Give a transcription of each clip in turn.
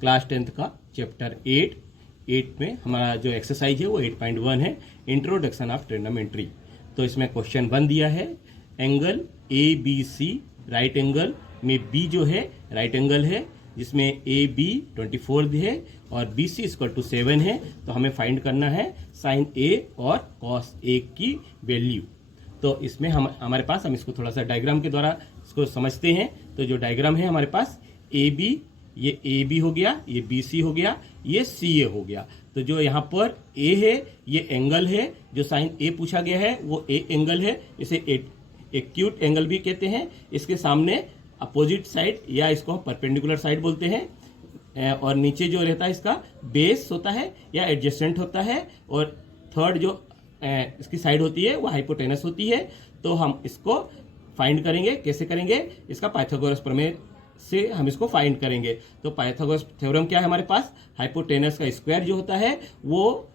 Class 10th का chapter 8 में हमारा जो एक्सरसाइज है वो 8.1 है, इंट्रोडक्शन ऑफ ट्रिग्नोमेट्री। तो इसमें क्वेश्चन 1 दिया है, angle A B C right angle में बी जो है राइट एंगल है, जिसमें ए बी 24 है और बी सी इक्वल टू 7 है। तो हमें फाइंड करना है साइन ए और कॉस ए की वैल्यू। तो इसमें हमारे पास हम इसको थोड़ा सा डायग्राम के द्वारा इसको समझते हैं। तो जो डायग्राम है हमारे पास ए बी, ये ए बी हो गया, ये बी सी हो गया, ये सी ए हो गया। तो जो यहाँ पर ए है ये एंगल है, जो साइन ए पूछा गया है वो ए एंगल है, इसे एक्यूट एंगल भी कहते हैं। इसके सामने अपोजिट साइड या इसको परपेंडिकुलर साइड बोलते हैं, और नीचे जो रहता है इसका बेस होता है या एडजेसेंट होता है, और थर्ड जो इसकी साइड होती है वो हाइपोटेनस होती है। तो हम इसको फाइंड करेंगे, कैसे करेंगे, इसका पाइथागोरस प्रमेय से हम इसको फाइंड करेंगे। तो पाइथागोरस थ्योरम क्या है हमारे पास, हाइपोटेनस का स्क्वायर जो होता है वो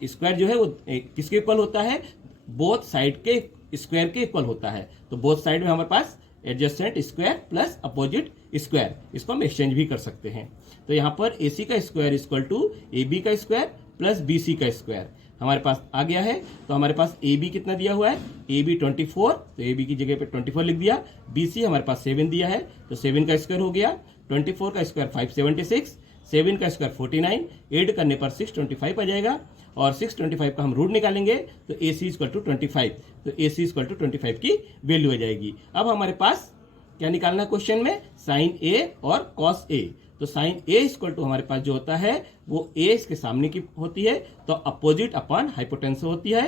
स्क्वायर जो है वो किसके इक्वल होता है, बोथ साइड के स्क्वायर के इक्वल होता है। तो बोथ साइड में हमारे पास adjacent square plus opposite square, इसको हम एक्सचेंज भी कर सकते हैं। तो यहाँ पर ए सी का square equal to A B का स्क्वायर प्लस बी सी का स्क्वायर हमारे पास आ गया है। तो हमारे पास ए बी कितना दिया हुआ है, ए बी 24, तो ए बी की जगह पे 24 लिख दिया। बी सी हमारे पास 7 दिया है, तो 7 का स्क्वायर हो गया, 24 का स्क्वायर 576, 7 का स्क्वायर 49, ऐड करने पर 625 आ जाएगा, और 625 का हम रूट निकालेंगे तो ए सी इक्वल टू 25, तो ए सी इक्वल टू 25 की वैल्यू आ जाएगी। अब हमारे पास क्या निकालना है क्वेश्चन में, साइन ए और कॉस ए। तो साइन ए इक्वल टू हमारे पास जो होता है वो ए इसके सामने की होती है, तो अपोजिट अपॉन हाइपोटेंस होती है।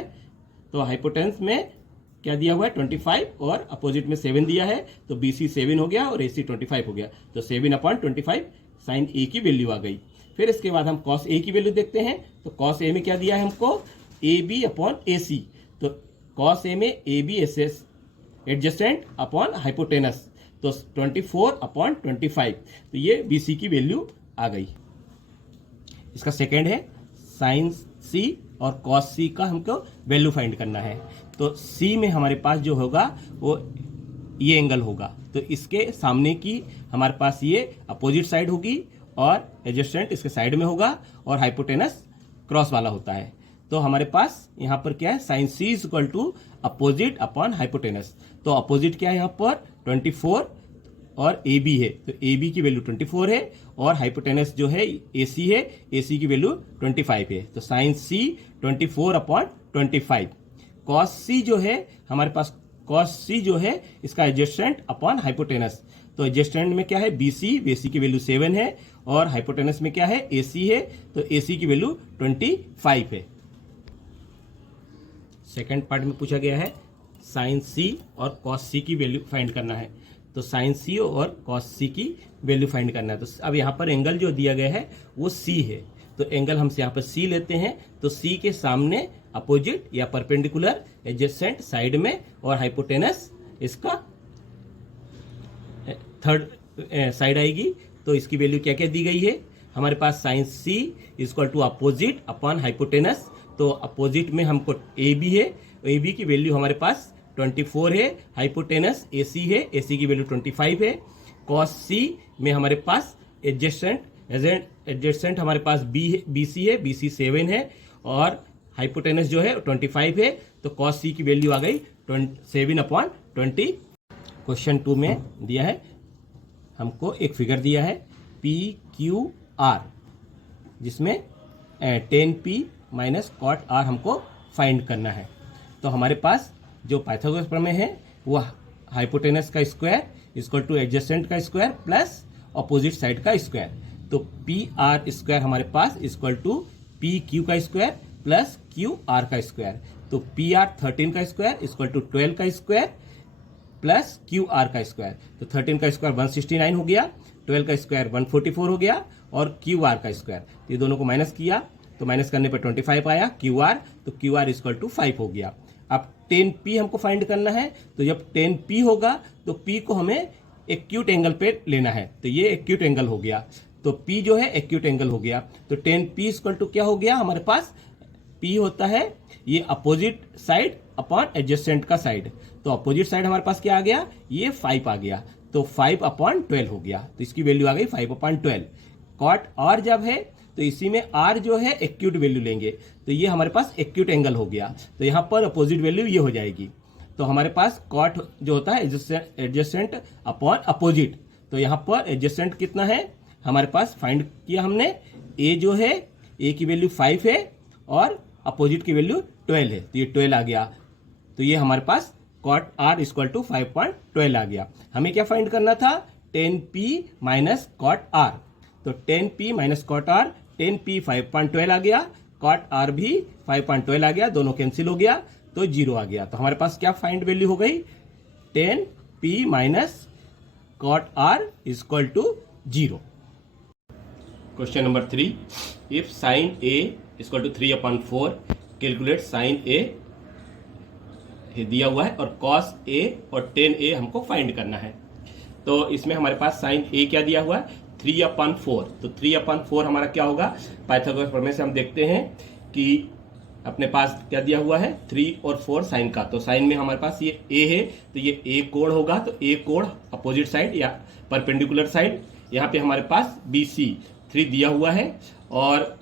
तो हाइपोटेंस में क्या दिया हुआ है 25 और अपोजिट में 7 दिया है, तो बी सी 7 हो गया और ए सी 25 हो गया, तो 7 अपॉन 25 साइन ए की वैल्यू आ गई। फिर इसके बाद हम कॉस ए की वैल्यू देखते हैं। तो कॉस ए में क्या दिया है हमको, ए बी अपॉन ए सी। तो कॉस ए में A B S S adjacent upon hypotenuse, तो 24 अपॉन 25, तो ये बी सी की वैल्यू आ गई। इसका सेकेंड है साइन सी और कॉस सी का हमको वैल्यू फाइंड करना है। तो सी में हमारे पास जो होगा वो ये एंगल होगा, तो इसके सामने की हमारे पास ये अपोजिट साइड होगी और एडजेसेंट इसके साइड में होगा, और हाइपोटेनस क्रॉस वाला होता है। तो हमारे पास यहाँ पर क्या है, sine C is equal to opposite upon hypotenuse. तो अपोजिट क्या है यहाँ पर 24 और ए बी है, तो ए बी की वैल्यू 24 है, और हाइपोटेनस जो है ए सी है, ए सी की वैल्यू 25 है। तो साइन सी 24 अपॉन 25। कॉस सी जो है हमारे पास, कॉस सी जो है इसका एडजेसेंट अपॉन हाइपोटेनस। तो एडजेसेंट में क्या है बी सी की वैल्यू 7 है, और हाइपोटेनस में क्या है ए सी है, तो ए सी की वैल्यू 25 है। सेकेंड पार्ट में पूछा गया है साइन सी और कॉस सी की वैल्यू फाइंड करना है। तो साइन सी और कॉस सी की वैल्यू फाइंड करना है। तो अब यहाँ पर एंगल जो दिया गया है वो सी है, तो एंगल हम यहाँ पर सी लेते हैं। तो सी के सामने अपोजिट या परपेंडिकुलर एडजेसेंट साइड में, और हाइपोटेनस इसका थर्ड साइड आएगी। तो इसकी वैल्यू क्या क्या दी गई है हमारे पास, sine C equal to opposite upon hypotenuse. तो अपोजिट में हमको ए बी है, ए बी की वैल्यू हमारे पास 24 है, हाइपोटेनस ए सी है, ए सी की वैल्यू 25 है। कॉस सी में हमारे पास एडजेसेंट हमारे पास बी सी है, बी सी 7 है, और हाइपोटेनस जो है 25 है। तो कॉस सी की वैल्यू आ गई 7 अपॉन 20। क्वेश्चन 2 में दिया है हमको एक फिगर दिया है पी क्यू आर, जिसमें tan p minus cot R हमको फाइंड करना है। तो हमारे पास जो पाइथागोरस प्रमेय है वो हाइपोटेनस का स्क्वायर इक्वल टू एडजेसेंट का स्क्वायर प्लस अपोजिट साइड का स्क्वायर। तो पी आर स्क्वायर हमारे पास इक्वल टू पी क्यू का स्क्वायर प्लस क्यू आर का स्क्वायर। तो पी आर 13 का स्क्वायर इक्वल टू 12 का स्क्वायर प्लस क्यू आर का स्क्वायर। तो 13 का स्क्वायर 169 हो गया, 12 का स्क्वायर 144 हो गया, और क्यू आर का स्क्वायर, ये दोनों को माइनस किया तो माइनस करने पर 25 आया क्यू आर, तो क्यू आर इक्वल टू 5 हो गया। अब 10p हमको फाइंड करना है। तो जब 10p होगा तो p को हमें एक्यूट एंगल पे लेना है, तो ये एक्यूट एंगल हो गया। तो p जो है एक्यूट एंगल हो गया। तो 10p इक्वल टू क्या हो गया हमारे पास, p होता है ये अपोजिट साइड अपॉन एडजेसेंट का साइड। तो अपोजिट साइड हमारे पास क्या आ गया, ये 5 आ गया, तो 5 अपॉन 12 हो गया। तो इसकी वैल्यू आ गई 5 अपॉन 12। कॉट आर जब है तो इसी में आर जो है एक्यूट वैल्यू लेंगे, तो ये हमारे पास एक्यूट एंगल हो गया, तो यहाँ पर अपोजिट वैल्यू ये हो जाएगी। तो हमारे पास कॉट जो होता है एडजेसेंट अपॉन अपोजिट, तो यहाँ पर एडजेसेंट कितना है हमारे पास फाइंड किया हमने, ए जो है ए की वैल्यू 5 है और अपोजिट की वैल्यू 12 है, तो ये 12 आ गया। तो ये हमारे पास कॉट आर इक्वल टू 5.12 आ गया। हमें क्या फाइंड करना था, 10p माइनस कॉट आर, तो 10p minus cot are, 10p 5.12 आ गया, कॉट आर भी 5.12 आ गया, दोनों कैंसिल हो गया तो 0 आ गया। तो हमारे पास क्या फाइंड वैल्यू हो गई, 10p minus cot R equal to 0। Question number 3, if sine A equal to 3/4 calculate sine A दिया हुआ है और कॉस ए और टेन ए हमको फाइंड करना है। तो इसमें हमारे पास साइन ए क्या दिया हुआ है, 3/4, तो 3/4 हमारा क्या होगा, पाइथागोरस प्रमेय से हम देखते हैं कि अपने पास क्या दिया हुआ है 3 और 4 साइन का, तो साइन में हमारे पास ये ए है, तो ये ए कोण होगा, तो ए कोण अपोजिट साइड या परपेंडिकुलर साइड, यहाँ पे हमारे पास BC 3 दिया हुआ है और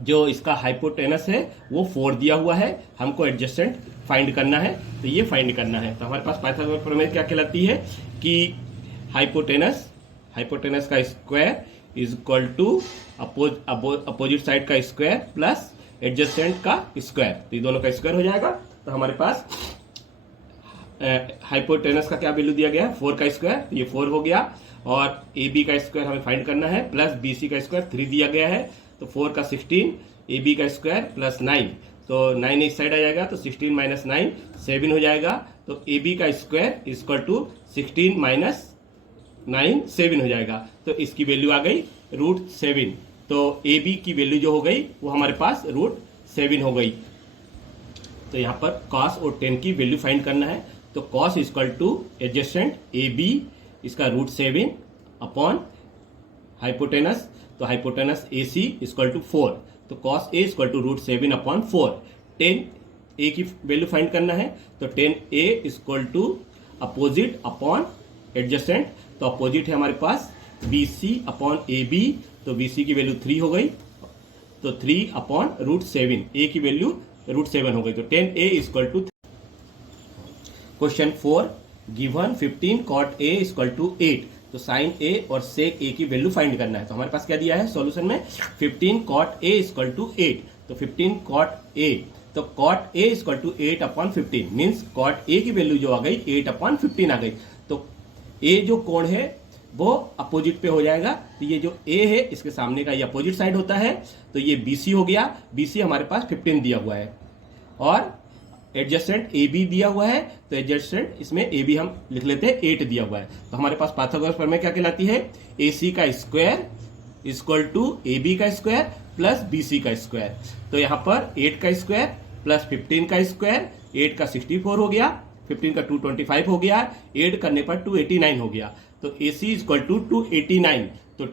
जो इसका हाइपोटेनस है वो 4 दिया हुआ है, हमको एडजेसेंट फाइंड करना है, तो ये फाइंड करना है। तो हमारे पास पाइथागोरस प्रमेय क्या कहलाती है कि हाइपोटेनस का square is equal to opposite side का स्क्वायर प्लस एडजेसेंट का स्क्वायर, तो ये दोनों का स्क्वायर हो जाएगा। तो हमारे पास हाइपोटेनस का क्या वैल्यू दिया गया है, 4 का स्क्वायर, तो ये 4 हो गया, और AB का स्क्वायर हमें फाइंड करना है, प्लस BC का स्क्वायर 3 दिया गया है, तो 4 का 16, AB का स्क्वायर प्लस 9, तो 9 इस साइड आ जाएगा, तो 16 माइनस 9 7 हो जाएगा, तो AB का स्क्वायर इक्वल टू 16 माइनस 9 7 हो जाएगा, तो इसकी वैल्यू आ गई √7। तो AB की वैल्यू जो हो गई वो हमारे पास √7 हो गई। तो यहाँ पर cos और tan की वैल्यू फाइंड करना है, तो cos equal to adjacent AB इसका √7 अपॉन हाइपोटेनस, तो हाइपोटेनस AC इक्वल टू 4, तो cos A equal to √7 upon 4। tan A की वैल्यू फाइंड करना है, तो tan A equal to opposite upon adjacent, तो अपोजिट है हमारे पास BC अपॉन AB, तो BC की वैल्यू 3 हो गई, तो 3 अपॉन √7, A की वैल्यू √7 हो गई, तो tan A equal to. Question 4, given 15 cot A equal to 8, तो साइन A और सेक A की वैल्यू फाइंड करना है। तो हमारे पास क्या दिया है सॉल्यूशन में, 15 cot A इक्वल टू 8, तो 15 cot A, तो cot A equal to 8/15 means cot A की वैल्यू जो आ गई 8/15 आ गई, तो A जो कोण है वो अपोजिट पे हो जाएगा, तो ये जो A है इसके सामने का ये अपोजिट साइड होता है, तो ये BC हो गया, BC हमारे पास 15 दिया हुआ है और एडजेसेंट AB दिया हुआ है, तो एडजेसेंट इसमें AB हम लिख लेते हैं 8 दिया हुआ है। तो हमारे पास पाइथागोरस प्रमेय क्या कहलाती है, AC का स्क्वायर इक्वल टू AB का स्क्वायर प्लस BC का स्क्वायर, तो यहाँ पर 8 का स्क्वायर प्लस 15 का स्क्वायर, 8 का 64 हो गया, 15 का 225 हो गया, 8 करने पर 289 हो गया, तो AC इक्वल टू 289, तो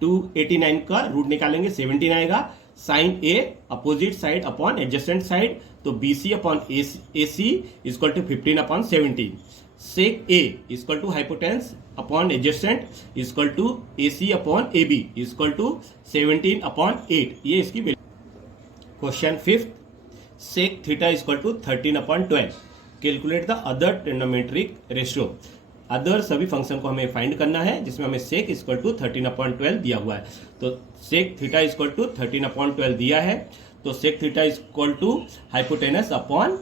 289 का रूट निकालेंगे 17 आएगा, sine A opposite side upon adjacent side, तो BC upon AC equal to 15/17, sec A equal to hypotenuse upon adjacent equal to AC upon AB equal to 17/8, ये इसकी वैल्यू। Question 5, sec theta equal to 13/12, calculate the other trigonometric ratio. Other सभी function को हमें find करना है जिसमें हमें सेक इक्वल टू 13/12 दिया हुआ है, तो सेक थीटा इक्वल टू 13/12 दिया है, तो sec theta equal to hypotenuse upon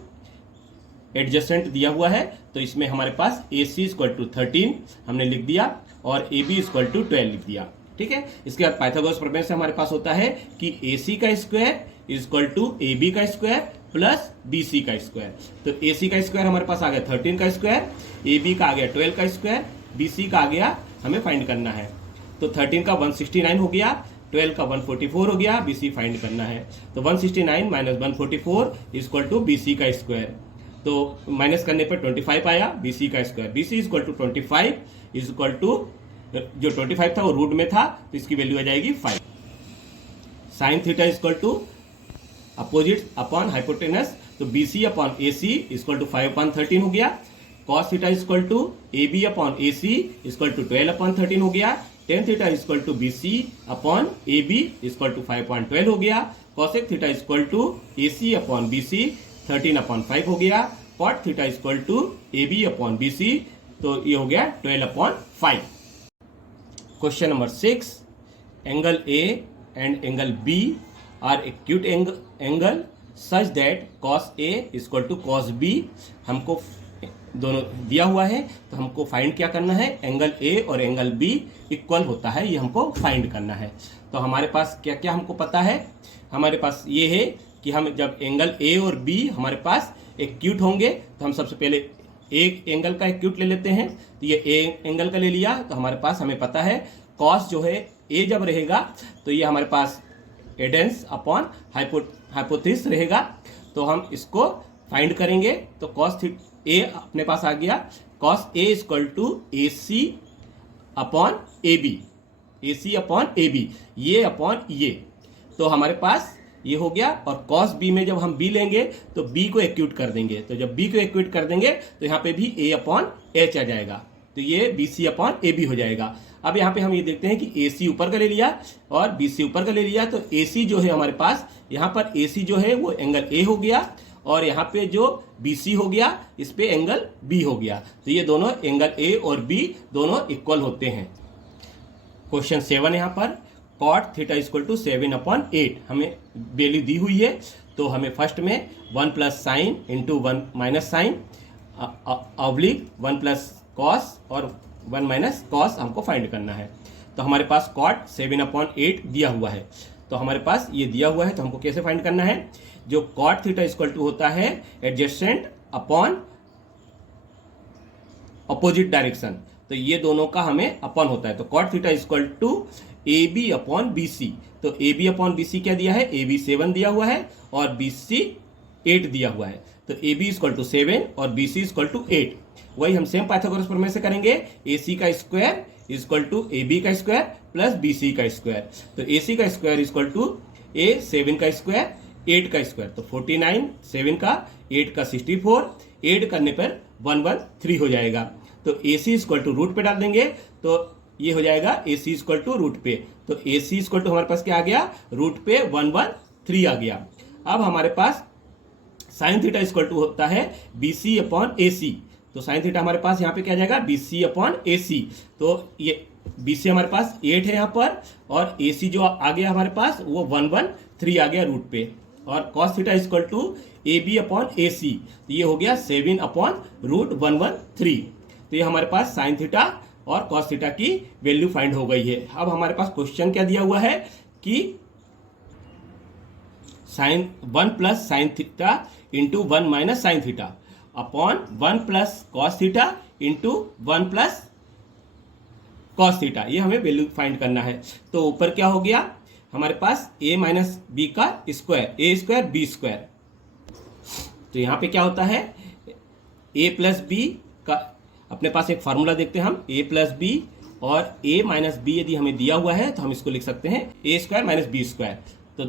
adjacent दिया हुआ है, तो इसमें हमारे पास AC इक्वल टू 13 हमने लिख दिया और AB इक्वल टू 12 लिख दिया, ठीक है। इसके बाद पाइथागोरस प्रमेय से हमारे पास होता है कि AC का स्क्वायर इक्वल टू AB का स्क्वायर प्लस BC का स्क्वायर, तो AC का स्क्वायर हमारे पास आ गया 13 का स्क्वायर, AB का आ गया 12 का स्क्वायर, BC का आ गया हमें फाइंड करना है, तो 13 का 169 हो गया, 12 का 144 हो गया, BC फाइंड करना है, तो 169 माइनस 144 इक्वल टू BC का स्क्वायर, तो माइनस करने पर 25 आया, BC का square, BC equal to 25 equal to जो 25 था वो रूट में था, तो इसकी वैल्यू आ जाएगी 5। Sine theta equal to opposite upon hypotenuse, तो BC upon AC equal to 5/13 हो गया, cos theta equal to AB upon AC equal to 12/13 हो गया, tan theta equal to B C upon A B equal to 5.12 हो गया। Cosec theta equal to A C upon B C 13/5 हो गया। Cot theta equal to A B upon B C, तो ये हो गया 12/5। Question number 6, angle A and angle B are acute angle such that cos A equal to cos B. हमको दोनों दिया हुआ है, तो हमको फाइंड क्या करना है, एंगल ए और एंगल बी इक्वल होता है, ये हमको फाइंड करना है। तो हमारे पास क्या क्या हमको पता है, हमारे पास ये है कि हम जब एंगल ए और बी हमारे पास एक्यूट होंगे, तो हम सबसे पहले एक एंगल का एक्यूट ले लेते हैं। तो ये ए एंगल का ले लिया, तो हमारे पास हमें पता है कॉस जो है ए जब रहेगा तो ये हमारे पास एडेंस अपॉन हाइपोथेसिस रहेगा। तो हम इसको फाइंड करेंगे। तो कॉस ए अपने पास आ गया, cos A equal to A C upon A B, A C upon A B, ये अपॉन ये, तो हमारे पास ये हो गया। और कॉस बी में जब हम बी लेंगे तो बी को एक्यूट कर देंगे, तो जब बी को एक्यूट कर देंगे तो यहाँ पे भी ए अपॉन एच आ जाएगा, तो ये B C upon A B हो जाएगा। अब यहाँ पे हम ये देखते हैं कि ए सी ऊपर का ले लिया और बी सी ऊपर का ले लिया, तो ए सी जो है हमारे पास यहाँ पर ए सी जो है वो एंगल ए हो गया, और यहाँ पे जो बी सी हो गया इस पे एंगल बी हो गया। तो ये दोनों एंगल ए और बी दोनों इक्वल होते हैं। क्वेश्चन 7 यहाँ पर, कॉट थीटा इक्वल टू 7/8 हमें वैल्यू दी हुई है। तो हमें फर्स्ट में 1 plus sine into 1 minus sine oblique 1 plus cos और 1 माइनस कॉस हमको फाइंड करना है। तो हमारे पास कॉट 7/8 दिया हुआ है, तो हमारे पास ये दिया हुआ है, तो हमको कैसे फाइंड करना है, जो कॉट थीटा इक्वल टू होता है एडजेसेंट अपॉन अपोजिट डायरेक्शन, तो ये दोनों का हमें अपॉन होता है। तो cot theta equal to A B upon B C, तो A B upon B C क्या दिया है, ए बी 7 दिया हुआ है और बी सी 8 दिया हुआ है। तो ए बी इक्वल टू 7 और बी सी इक्वल टू 8। वही हम सेम पाइथागोरस प्रमेय से करेंगे, ए सी का square equal to A B का स्क्वायर प्लस बी सी का स्क्वायर। तो ए सी का स्क्वायर इक्वल टू ए 7 का स्क्वायर 8 का स्क्वायर, तो 49, 7 का 8 का 64, 8 करने पर 113 हो जाएगा। तो ए सी इक्वल टू रूट पे डाल देंगे, तो ये हो जाएगा ए सी इक्वल टू रूट पे, तो ए सी इक्वल टू हमारे पास क्या आ गया, रूट पे 113 आ गया। अब हमारे पास साइन थीटा इक्वल टू होता है B C upon A C, तो साइन थीटा हमारे पास यहाँ पे क्या जाएगा, B C upon A C, तो ये बी सी हमारे पास 8 है यहाँ पर, और ए सी जो आ गया हमारे पास वो 113 आ गया रूट पे। और cos theta equal to A B upon A C, तो ये हो गया 7 अपॉन रूट 113। तो ये हमारे पास साइन थीटा और कॉस थीटा की वैल्यू फाइंड हो गई है। अब हमारे पास क्वेश्चन क्या दिया हुआ है कि sine 1 plus sine theta into 1 minus sine theta upon 1 plus cos theta into 1 plus cos theta, ये हमें वैल्यू फाइंड करना है। तो ऊपर क्या हो गया हमारे पास a माइनस बी का स्क्वायर, ए स्क्वायर बी स्क्वायर, तो यहाँ पे क्या होता है a प्लस बी का, अपने पास एक फार्मूला देखते हैं हम, a प्लस बी और a माइनस बी यदि हमें दिया हुआ है तो हम इसको लिख सकते हैं a square minus B square. तो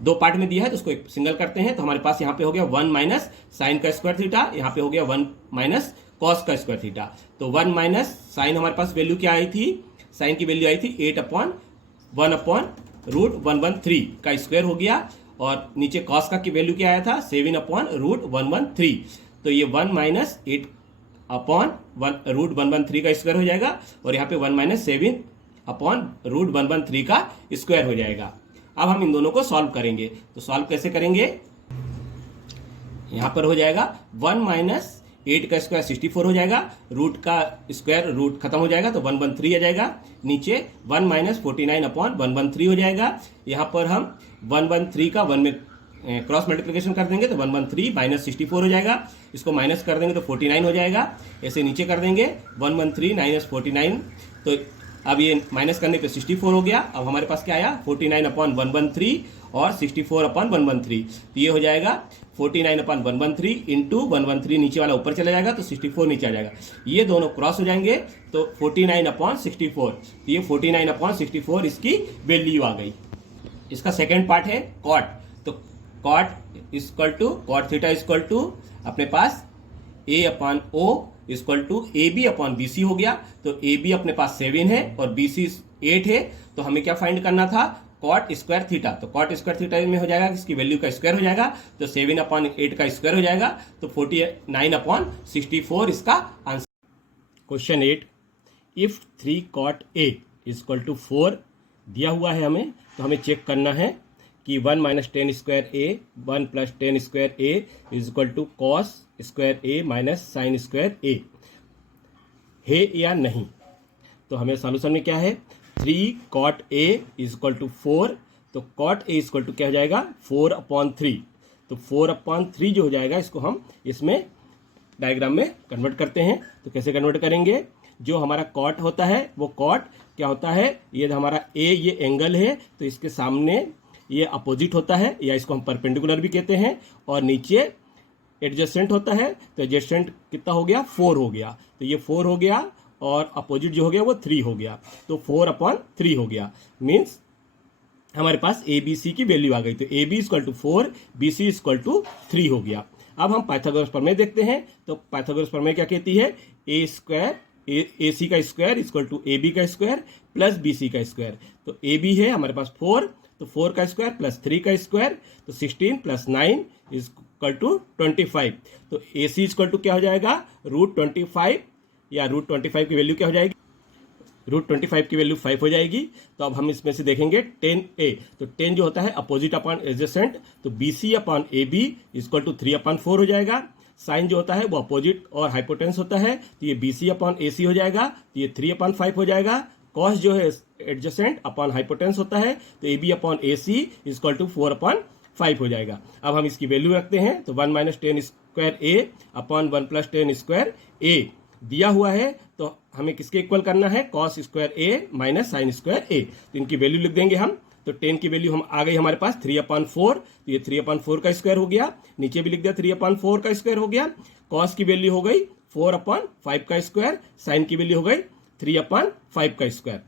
दो पार्ट में दिया है तो उसको एक सिंगल करते हैं, तो हमारे पास यहाँ पे हो गया 1 माइनस साइन का स्क्वायर थीटा, यहाँ पे हो गया 1 माइनस कॉस का स्क्वायर थीटा। तो 1 माइनस साइन हमारे पास वैल्यू क्या आई थी, साइन की वैल्यू आई थी 8 अपॉन 1 अपॉन रूट 113 का स्क्वायर हो गया, और नीचे कॉस का की वैल्यू क्या आया था 7 अपॉन रूट 113, तो ये 1 माइनस 8 अपॉन रूट 113 का स्क्वायर हो जाएगा, और यहाँ पे 1 माइनस 7 अपॉन रूट 113 का स्क्वायर हो जाएगा। अब हम इन दोनों को सॉल्व करेंगे, तो सॉल्व कैसे करेंगे, यहाँ पर हो जाएगा 1 माइनस 8 का स्क्वायर 64 हो जाएगा, रूट का स्क्वायर रूट खत्म हो जाएगा तो 113 आ जाएगा, नीचे 1 माइनस 49 अपॉन 113 हो जाएगा। यहाँ पर हम 113 का 1 में क्रॉस मल्टीप्लिकेशन कर देंगे तो 113 माइनस 64 हो जाएगा, इसको माइनस कर देंगे तो 49 हो जाएगा, ऐसे नीचे कर देंगे 113 माइनस 49, तो अब ये माइनस करने पे 64 हो गया। अब हमारे पास क्या आया 49 अपॉन 113 और 64 अपॉन 113, तो ये हो जाएगा 49 अपॉन 113 इंटू 113, नीचे वाला ऊपर चला जाएगा तो 64 नीचे आ जाएगा, ये दोनों क्रॉस हो जाएंगे तो 49 अपॉन 64, तो ये 49 अपॉन 64 इसकी वैल्यू आ गई। इसका सेकेंड पार्ट है कॉट, तो cot equal to cot theta equal to अपने पास a upon o equal to A B upon B C हो गया। तो ए बी अपने पास 7 है और बी सी 8 है, तो हमें क्या फाइंड करना था, कॉट स्क्वायर थीटा। तो कॉट स्क्वायर थीटा में हो जाएगा, इसकी वैल्यू का स्क्वायर हो जाएगा, तो 7 अपॉन 8 का स्क्वायर हो जाएगा, तो 49 अपॉन 64 इसका answer. Question 8, if 3 cot A equal to 4 दिया हुआ है हमें, तो हमें चेक करना है कि 1 minus 10 square A 1 plus 10 square A is equal to cos square A minus sine square A है या नहीं। तो हमें सॉल्यूशन में क्या है, 3 cot A is equal to 4, तो cot A is equal to क्या हो जाएगा, 4 अपॉन 3। तो 4 अपॉन 3 जो हो जाएगा, इसको हम इसमें डायग्राम में कन्वर्ट करते हैं। तो कैसे कन्वर्ट करेंगे, जो हमारा कॉट होता है वो कॉट क्या होता है, ये हमारा ए ये एंगल है, तो इसके सामने ये अपोजिट होता है, या इसको हम परपेंडिकुलर भी कहते हैं, और नीचे एडजेसेंट होता है। तो एडजेसेंट कितना हो गया, 4 हो गया, तो ये 4 हो गया, और अपोजिट जो हो गया वो 3 हो गया, तो 4 अपॉन 3 हो गया। मीन्स हमारे पास ए बी सी की वैल्यू आ गई। तो A B equal to 4, B C equal to 3 हो गया। अब हम पाइथागोरस प्रमेय देखते हैं। तो पाइथागोरस प्रमेय क्या कहती है, ए स्क्वायर ए सी का square equal to A B का स्क्वायर प्लस बी सी का स्क्वायर। तो ए बी है हमारे पास 4, तो 4 का स्क्वायर प्लस 3 का स्क्वायर, तो 16 प्लस 9 इक्वल टू 25। तो ए सी इक्वल टू क्या हो जाएगा, √25, या √25 की वैल्यू क्या हो जाएगी, √25 की वैल्यू 5 हो जाएगी। तो अब हम इसमें से देखेंगे 10a, तो 10 जो होता है अपोजिट अपॉन एडजेसेंट, तो B C upon A B equal to 3 upon 4 हो जाएगा। साइन जो होता है वो अपोजिट और हाइपोटेंस होता है, तो ये बी सी अपॉन ए सी हो जाएगा, तो ये 3 अपॉन 5 हो जाएगा। कॉस जो है एडजेसेंट अपॉन हाइपोटेंस होता है, तो A B upon A C equal to 4 upon 5 हो जाएगा। अब हम इसकी वैल्यू रखते हैं, तो 1 minus 10 square A upon 1 plus 10 square ए दिया हुआ है, तो हमें किसके इक्वल करना है, cos square A minus sine square ए। तो इनकी वैल्यू लिख देंगे हम। तो 10 की वैल्यू हम आ गई हमारे पास 3 अपॉन 4, तो ये 3 अपॉन 4 का स्क्वायर हो गया, नीचे भी लिख दिया 3 अपॉन 4 का स्क्वायर हो गया। कॉस की वैल्यू हो गई 4 अपॉन 5 का स्क्वायर, साइन की वैल्यू हो गई 3 अपॉन 5 का स्क्वायर।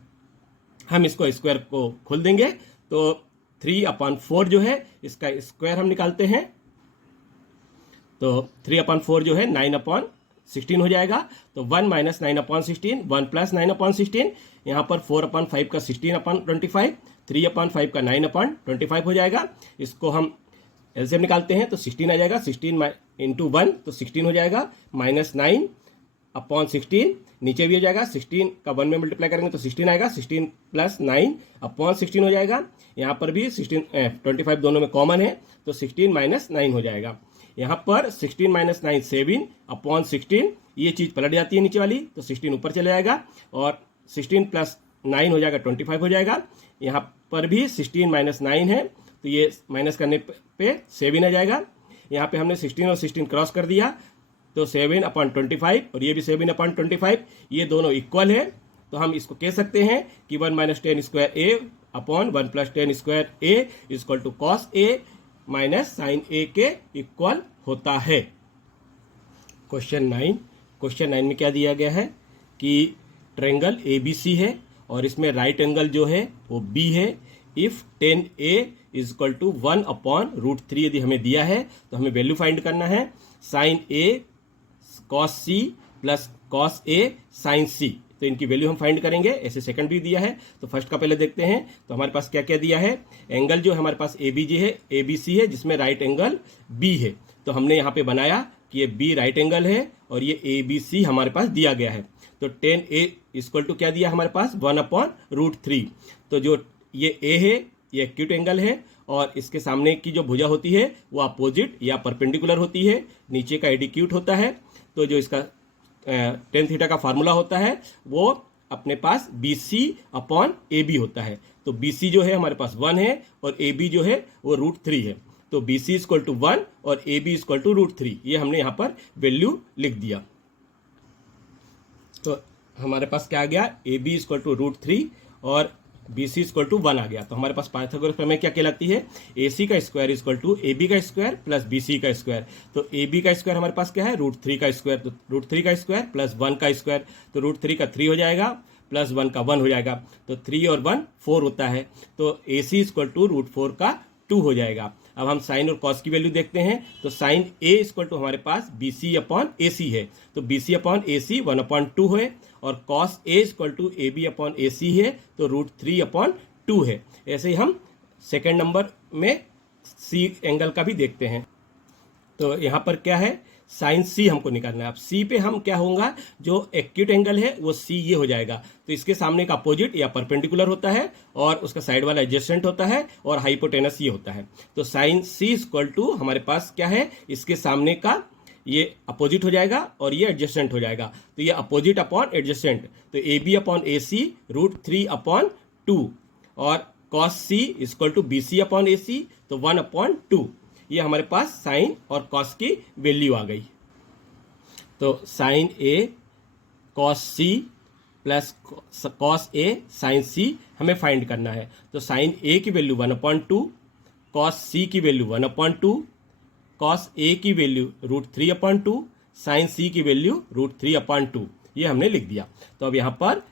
हम इसको स्क्वायर को खोल देंगे, तो 3 अपॉन 4 जो है इसका स्क्वायर हम निकालते हैं, तो 3 अपॉन 4 जो है 9 अपॉन 16 हो जाएगा। तो 1 माइनस 9 अपॉन 16, 1 प्लस 9 अपॉन 16, यहाँ पर 4 अपॉन 5 का 16 अपॉन 25, 3 अपॉन 5 का 9 अपॉन 25 हो जाएगा। इसको हम एलसीएम निकालते हैं, तो 16 आ जाएगा, 16 इंटू 1 तो 16 हो जाएगा, माइनस 9 अपॉन 16, नीचे भी हो जाएगा, 16 का 1 में मल्टीप्लाई करेंगे तो 16 आएगा, 16 प्लस 9 अपॉन 16 हो जाएगा। यहाँ पर भी 25 दोनों में कॉमन है, तो 16 माइनस 9 हो जाएगा। यहाँ पर 16 माइनस 9 7 अपॉन 16, ये चीज़ पलट जाती है नीचे वाली, तो 16 ऊपर चले जाएगा, और 16 प्लस 9 हो जाएगा 25 हो जाएगा। यहाँ पर भी 16 माइनस 9 है, तो ये माइनस करने पे 7 आ जाएगा। यहाँ पे हमने 16 और 16 क्रॉस कर दिया, तो 7 अपॉन 25, और ये भी 7 अपॉन 25, ये दोनों इक्वल है। तो हम इसको कह सकते हैं कि 1 minus 10 square A upon 1 plus 10 square A equal to cos A minus sine A के इक्वल होता है। क्वेश्चन 9 में क्या दिया गया है कि ट्रायंगल ए बी सी है, और इसमें राइट एंगल जो है वो बी है। If 10a is equal to 1 upon √3 यदि हमें दिया है, तो हमें वैल्यू फाइंड करना है, sign A cos C plus cos A sine सी। तो इनकी वैल्यू हम फाइंड करेंगे। ऐसे सेकंड भी दिया है, तो फर्स्ट का पहले देखते हैं। तो हमारे पास क्या क्या दिया है, एंगल जो हमारे पास ए बी जी है, ए बी सी है, जिसमें राइट एंगल बी है। तो हमने यहाँ पे बनाया कि ये बी राइट एंगल है, और ये ए बी सी हमारे पास दिया गया है। तो 10a इक्वल टू क्या दिया हमारे पास, 1 अपॉन √3। तो जो ये ए है ये एक्यूट एंगल है, और इसके सामने की जो भुजा होती है वो अपोजिट या परपेंडिकुलर होती है, नीचे का एडिक्यूट होता है। तो जो इसका टेन थीटा का फार्मूला होता है वो अपने पास B C upon A B होता है। तो बी सी जो है हमारे पास 1 है, और ए बी जो है वो √3 है। तो बी सी इक्वल टू 1 और ए बी इक्वल टू √3, ये हमने यहाँ पर वैल्यू लिख दिया। तो हमारे पास क्या आ गया, ए बी इक्वल टू √3 और बी सी इक्वल टू 1 आ गया। तो हमारे पास पाइथागोरस प्रमेय क्या कहलाती है, ए सी का square equal to A B का स्क्वायर प्लस बी सी का स्क्वायर। तो ए बी का स्क्वायर हमारे पास क्या है, √3 का स्क्वायर, तो √3 का स्क्वायर प्लस 1 का स्क्वायर, तो √3 का 3 हो जाएगा, प्लस 1 का 1 हो जाएगा। तो 3 और 1 4 होता है। तो ए सी इक्वल टू √4 का 2 हो जाएगा। अब हम साइन और कॉस की वैल्यू देखते हैं। तो साइन ए इक्वल टू हमारे पास B C upon A C है, तो बी सी अपॉन ए सी 1/2 है, और cos A equal to A B upon A C है, तो √3/2 है। ऐसे ही हम सेकेंड नंबर में सी एंगल का भी देखते हैं। तो यहाँ पर क्या है, साइन सी हमको निकालना है। अब सी पे हम क्या होगा, जो एक्यूट एंगल है वो सी ये हो जाएगा। तो इसके सामने का अपोजिट या परपेंडिकुलर होता है, और उसका साइड वाला एडजेसेंट होता है, और हाइपोटेनस ये होता है। तो साइन सी इक्वल टू हमारे पास क्या है, इसके सामने का ये अपोजिट हो जाएगा और ये एडजेसेंट हो जाएगा। तो ये अपोजिट अपॉन एडजेसेंट, तो A B upon A C √3/2, और cos C equal to B C upon A C, तो 1/2। ये हमारे पास साइन और कॉस की वैल्यू आ गई। तो sine A cos C plus cos A sine C हमें फाइंड करना है। तो साइन ए की वैल्यू 1/2, कॉस सी की वैल्यू 1/2, कॉस ए की वैल्यू √3/2, साइन सी की वैल्यू √3/2, ये हमने लिख दिया। तो अब यहाँ पर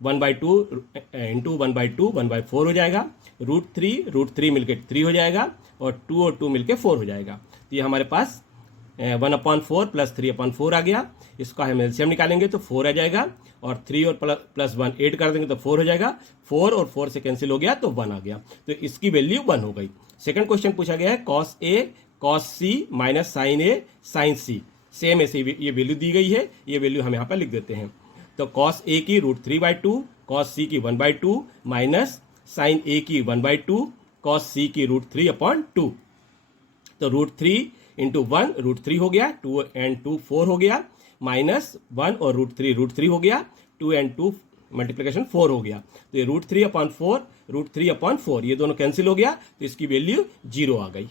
1/2 इंटू 1/2 1/4 हो जाएगा, √3 मिलके 3 हो जाएगा, और 2 और 2 मिलके 4 हो जाएगा। तो ये हमारे पास 1/4 प्लस 3/4 आ गया। इसका हम एलसीएम निकालेंगे तो 4 आ जाएगा, और 3 और प्लस 1 ऐड कर देंगे तो 4 हो जाएगा। 4 और 4 से कैंसिल हो गया तो 1 आ गया। तो इसकी वैल्यू 1 हो गई। सेकंड क्वेश्चन पूछा गया है cos A cos C minus sine A sine C, same ऐसे ये वैल्यू दी गई है, ये वैल्यू हम यहाँ पर लिख देते हैं। तो कॉस ए की √3/2, कॉस सी की 1/2, माइनस साइन ए की 1/2, कॉस सी की √3/2। तो √3 इंटू 1 √3 हो गया, 2 and 2 4 हो गया, माइनस 1 और √3 हो गया, 2 and 2 मल्टीप्लिकेशन 4 हो गया। तो ये √3/4 √3/4 ये दोनों कैंसिल हो गया, तो इसकी वैल्यू 0 आ गई।